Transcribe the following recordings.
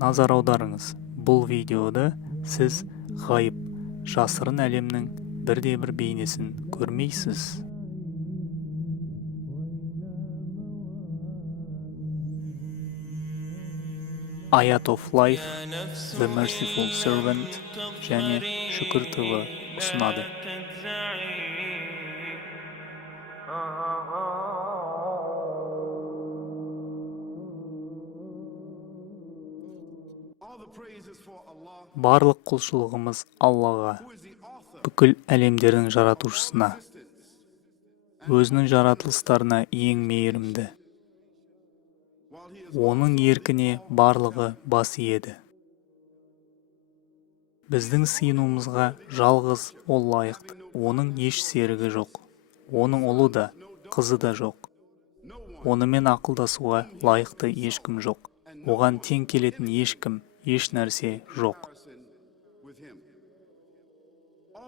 Назар аударыңыз, бұл видеода сіз ғайып, жасырын әлемнің бірде-бір бейнесін көрмейсіз. Ayat of Life, The Merciful Servant және Шүкір ТВ ұсынады. Барлық құлшылығымыз Аллаға, бүкіл әлемдердің жаратушысына, өзінің жаратылыстарына ең мейірімді. Оның еркіне барлығы бас иеді. Біздің сыйынуымызға жалғыз ол лайықты. Оның еш серігі жоқ. Оның ұлы да, қызы да жоқ. Онымен ақылдасуға лайықты ешкім жоқ. Оған тең келетін ешкім, еш нәрсе жоқ.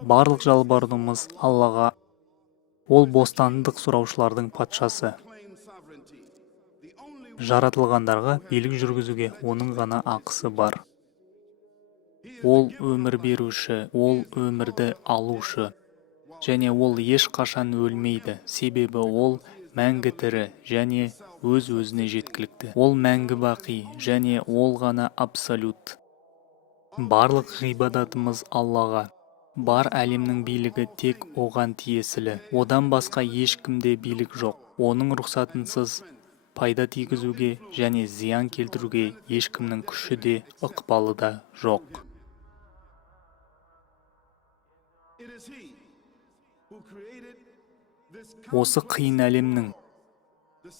Барлық жалбарынуымыз Аллаға. Ол бостандық сұраушылардың патшасы. Жаратылғандарға билік жүргізуге оның ғана ақысы бар. Ол өмір беруші, ол өмірді алушы. Және ол ешқашан өлмейді, себебі ол мәңгі тірі және өз-өзіне жеткілікті. Ол мәңгі бақи және ол ғана абсолют. Барлық ғибадатымыз Аллаға. Бар әлемнің билігі тек оған тиесілі. Одан басқа ешкімде билік жоқ. Оның рұқсатынсыз пайда тигізуге және зиян келтіруге ешкімнің күші де, ықпалы да жоқ. Осы қиын әлемнің,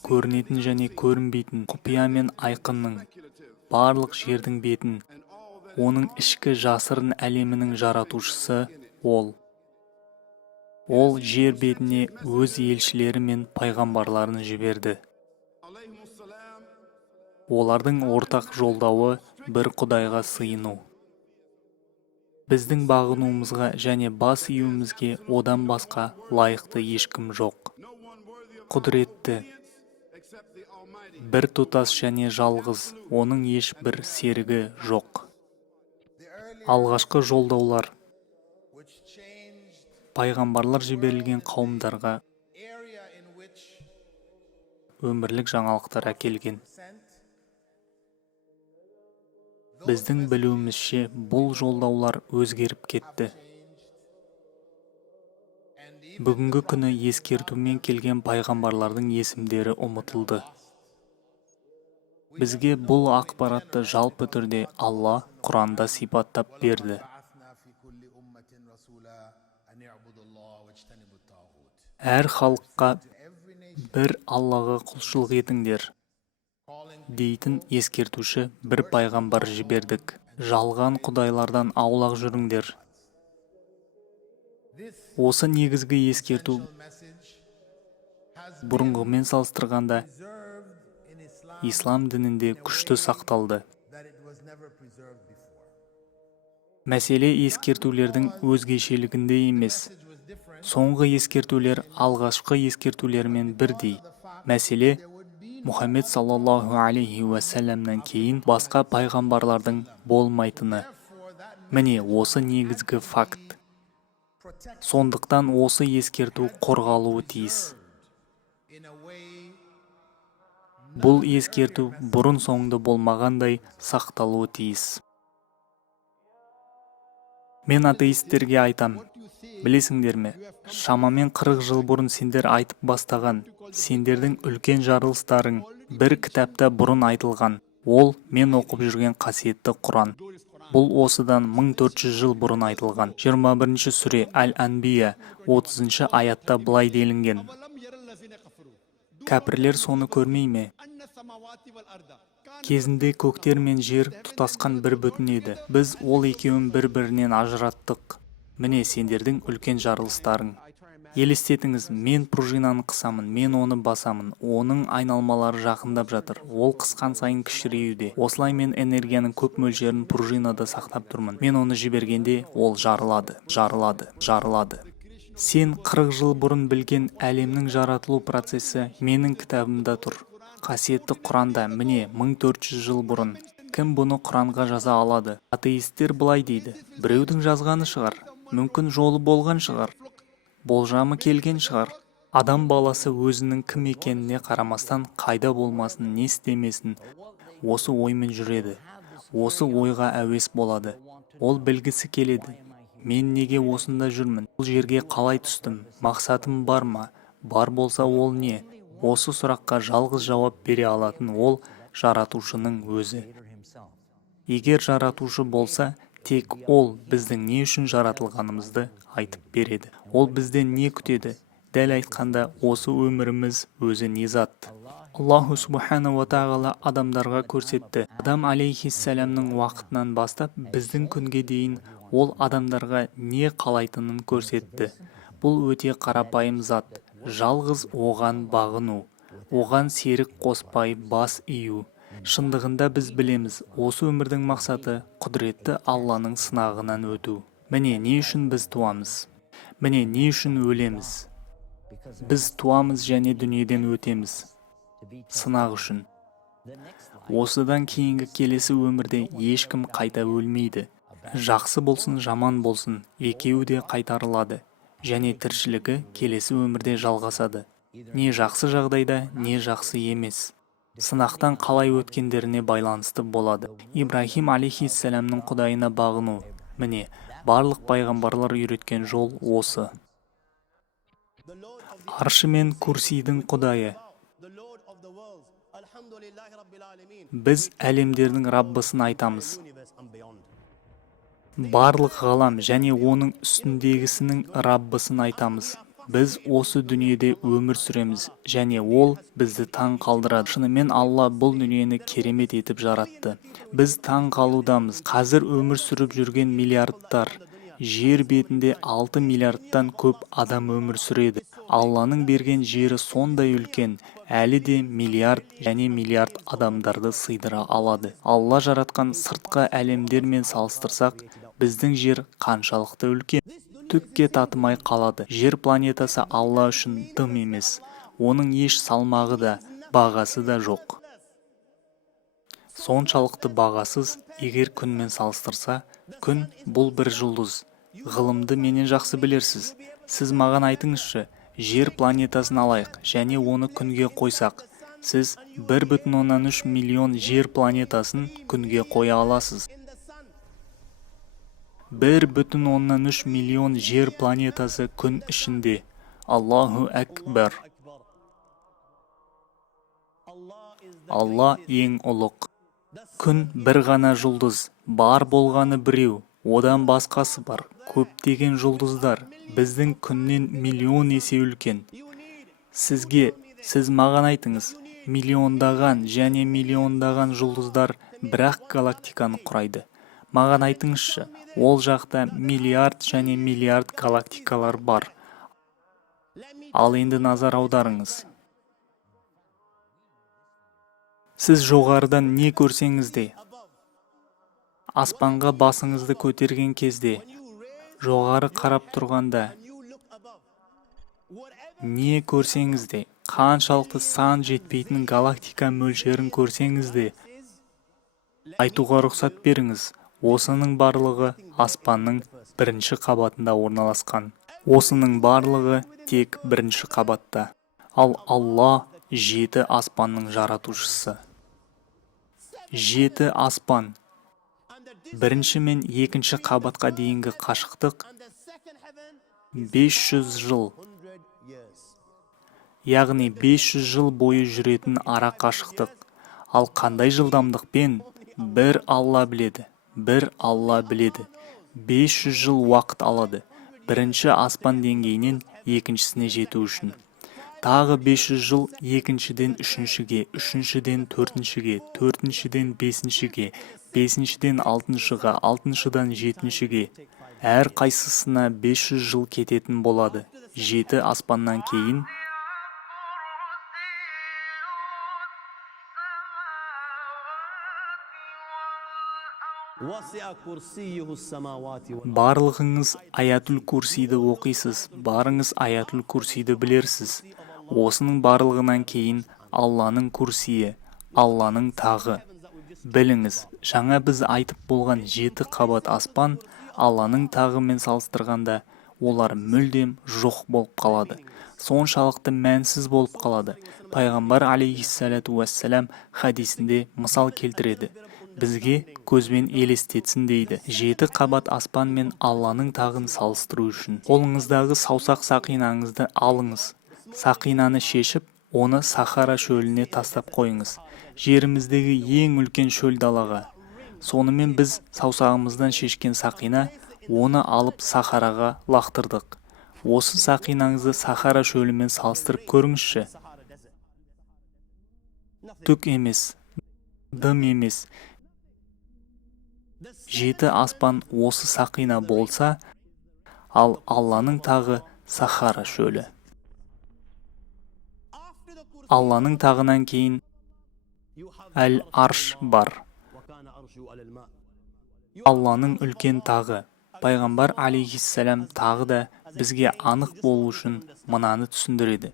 көрінетін және көрінбейтін, құпия мен айқынның, барлық жердің бетін, оның ішкі жасырын әлемінің жаратушысы ол. Ол жер бетіне өз елшілері мен пайғамбарларын жіберді. Олардың ортақ жолдауы бір Құдайға сыйыну. Біздің бағынуымызға және бас июімізге одан басқа лайықты ешкім жоқ. Құдіретті, бір тұтас және жалғыз, оның ешбір серігі жоқ. Алғашқы жолдаулар, пайғамбарлар жіберілген қауымдарға өмірлік жаңалықтар әкелген. Біздің білуімізше бұл жолдаулар өзгеріп кетті. Бүгінгі күні ескертумен келген пайғамбарлардың есімдері ұмытылды. Бізге бұл ақпаратты жалпы түрде Алла Құранда сипаттап берді. Әр халыққа бір Аллаға құлшылық етіңдер дейтін ескертуші бір пайғамбар жібердік. Жалған құдайлардан аулақ жүріңдер. Осы негізгі ескерту бұрынғымен салыстырғанда ислам дінінде күшті сақталды. Мәселе ескертулердің өзгешелігінде емес. Соңғы ескертулер алғашқы ескертулермен бірдей. Мәселе Мұхаммед саллаллаху алейхи уассаламнан кейін басқа пайғамбарлардың болмайтыны. Міне осы негізгі факт. Сондықтан осы ескерту қорғалуы тиіс. Бұл ескерту бұрын соңды болмағандай сақталуы тиіс. Мен атеистерге айтам, білесіңдер ме, шамамен 40 жыл бұрын сендер айтып бастаған, сендердің үлкен жарылыстарың бір кітапта бұрын айтылған. Ол мен оқып жүрген қасиетті Құран. Бұл осыдан 1400 жыл бұрын айтылған. 21 сүре Әл-Анбия 30 аятта былай делінген. Кәпірлер соны көрмей ме? Кезінде көктер мен жер тұтасқан бір бүтін еді. Біз ол екеуін бір-бірінен ажыраттық. Міне сендердің үлкен жарылыстарың. Елестетіңіз, мен пружинаны қысамын, мен оны басамын. Оның айналмалары жақындап жатыр. Ол қысқан сайын кішіреюде. Осылай мен энергияның көп мөлшерін пружинада сақтап тұрмын. Мен оны жібергенде ол жарылады. Сен 40 жыл бұрын білген әлемнің жаратылу процесі менің кітабымда тұр. Қасиетті Құранда міне 1400 жыл бұрын кім бұны Құранға жаза алады? Атеисттер былай дейді: біреудің жазғаны шығар, мүмкін жолы болған шығар, болжамы келген шығар. Адам баласы өзінің кім екеніне қарамастан қайда болмасын, не істемесін, осы оймен жүреді. Осы ойға әуес болады. Ол білгісі келеді: мен неге осында жүрмін? Бұл жерге қалай түстім? Мақсатым бар ма? Бар болса ол не? Осы сұраққа жалғыз жауап бере алатын ол жаратушының өзі. Егер жаратушы болса, тек ол біздің не үшін жаратылғанымызды айтып береді. Ол бізден не күтеді? Дәл айтқанда, осы өміріміз өзі не зат? Аллаху субхана ва тағала адамдарға көрсетті. Адам алейхиссаламның уақытынан бастап біздің күнге дейін ол адамдарға не қалайтынын көрсетті. Бұл өте қарапайым зат. Жалғыз оған бағыну, оған серік қоспай бас ию. Шындығында біз білеміз, осы өмірдің мақсаты құдіретті Алланың сынағынан өту. Міне не үшін біз туамыз? Міне не үшін өлеміз? Біз туамыз және дүниеден өтеміз. Сынақ үшін. Осыдан кейінгі келесі өмірде ешкім қайта өлмейді. Жақсы болсын, жаман болсын, екеуі де қайтарылады. Және тіршілігі келесі өмірде жалғасады. Не жақсы жағдайда, не жақсы емес. Сынақтан қалай өткендеріне байланысты болады. Ибрахим алейхиссаламның құдайына бағыну. Міне, барлық пайғамбарлар үйреткен жол осы. Аршы мен курсидің құдайы. Біз әлемдердің Раббысын айтамыз. Барлық ғалам және оның үстіндегісінің Раббысын айтамыз. Біз осы дүниеде өмір сүреміз және ол бізді таң қалдырады. Шынымен Алла бұл дүниені керемет етіп жаратты. Біз таң қалудамыз. Қазір өмір сүріп жүрген миллиардтар, жер бетінде 6 миллиардтан көп адам өмір сүреді. Алланың берген жері сондай үлкен, әлі де миллиард және миллиард адамдарды сыйдыра алады. Алла жаратқан сыртқы әлемдермен салыстырсақ, біздің жер қаншалықты үлкен? Түкке татымай қалады. Жер планетасы Алла үшін дым емес. Оның еш салмағы да, бағасы да жоқ. Соншалықты бағасыз, егер күнмен салыстырса, күн бұл бір жұлдыз. Ғылымды менен жақсы білерсіз. Сіз маған айтыңызшы, жер планетасын алайық және оны күнге қойсақ, сіз 1,3 миллион жер планетасын күнге қоя аласыз. 1,3 миллион жер планетасы күн ішінде. Аллаху әкбар. Алла ең ұлық. Күн бір ғана жұлдыз, бар болғаны біреу, одан басқасы бар. Көптеген жұлдыздар, біздің күннен миллион есе үлкен. Сіз маған айтыңыз, миллиондаған және миллиондаған жұлдыздар бірақ галактиканы құрайды. Маған айтыңызшы, ол жақта миллиард және миллиард галактикалар бар. Ал енді назар аударыңыз. Сіз жоғарыдан не көрсеңіз де, аспанға басыңызды көтерген кезде, жоғары қарап тұрғанда, не көрсеңіз де, қаншалықты сан жетпейтін галактика мөлшерін көрсеңіз де, айтуға рұқсат беріңіз, осының барлығы аспанның бірінші қабатында орналасқан. Осының барлығы тек бірінші қабатта. Ал Алла 7 аспанның жаратушысы. 7 аспан. Бірінші мен екінші қабатқа дейінгі қашықтық 500 жыл. Яғни 500 жыл бойы жүретін ара қашықтық. Ал қандай жылдамдықпен? Бір Алла біледі. 500 жыл уақыт алады. Бірінші аспан деңгейінен екіншісіне жету үшін. Тағы 500 жыл екіншіден үшіншіге, үшіншіден төртіншіге, төртіншіден бесіншіге, бесіншіден алтыншыға, алтыншыдан жетіншіге. Әр қайсысына 500 жыл кететін болады. 7 аспаннан кейін барлығыңыз аятул курсиді оқисыз, барыңыз аятул курсиді білерсіз. Осының барлығынан кейін Алланың курсиі, Алланың тағы. Біліңіз, жаңа біз айтып болған 7 қабат аспан Алланың тағымен салыстырғанда олар мүлдем жоқ болып қалады. Соншалықты мәнсіз болып қалады. Пайғамбар алейхиссалату уассалам хадисінде мысал келтіреді. Бізге көзбен елестетсін дейді. 7 қабат аспан мен Алланың тағын салыстыру үшін қолыңыздағы саусақ сақинаңызды алыңыз. Сақинаны шешіп, оны Сахара шөліне тастап қойыңыз. Жеріміздегі ең үлкен шөл далаға. Сонымен біз саусағымыздан шешкен сақина, оны алып Сахараға лақтырдық. Осы сақинаңызды Сахара шөлімен салыстырып көріңізші. Түк емес, дым емес. 7 аспан осы сақина болса, ал Алланың тағы Сахара шөлі. Алланың тағынан кейін Әл-Арш бар. Алланың үлкен тағы. Пайғамбар алейхиссалам тағы да бізге анық болу үшін мынаны түсіндіреді.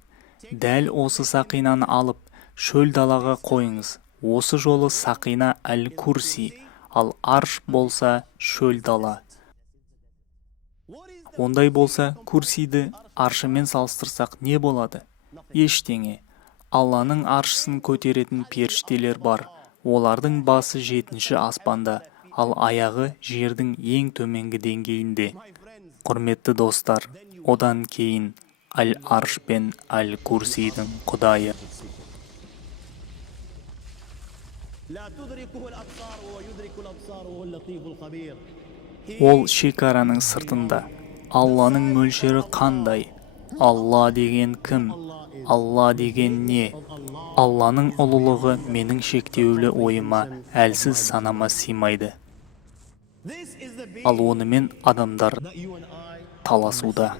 Дәл осы сақинаны алып, шөл далаға қойыңыз. Осы жолы сақина Әл-Курси, ал арш болса шөл дала. Ондай болса, Курсиді аршымен салыстырсақ не болады? Ештеңе. Алланың аршысын көтеретін періштелер бар. Олардың басы 7-ші аспанда, ал аяғы жердің ең төменгі деңгейінде. Құрметті достар, одан кейін Әл-Арш пен Әл-Курсидің құдайы. Ол шекараның сыртында. Алланың мөлшері қандай? Алла деген кім? Алла деген не? Алланың ұлылығы менің шектеулі ойыма, әлсіз санама сыймайды. Ал онымен адамдар таласуда.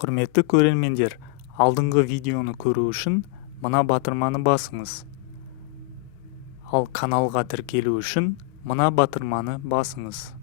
Құрметті көрермендер, алдыңғы видеоны көру үшін мына батырманы басыңыз. Ал каналға тіркелу үшін мына батырманы басыңыз.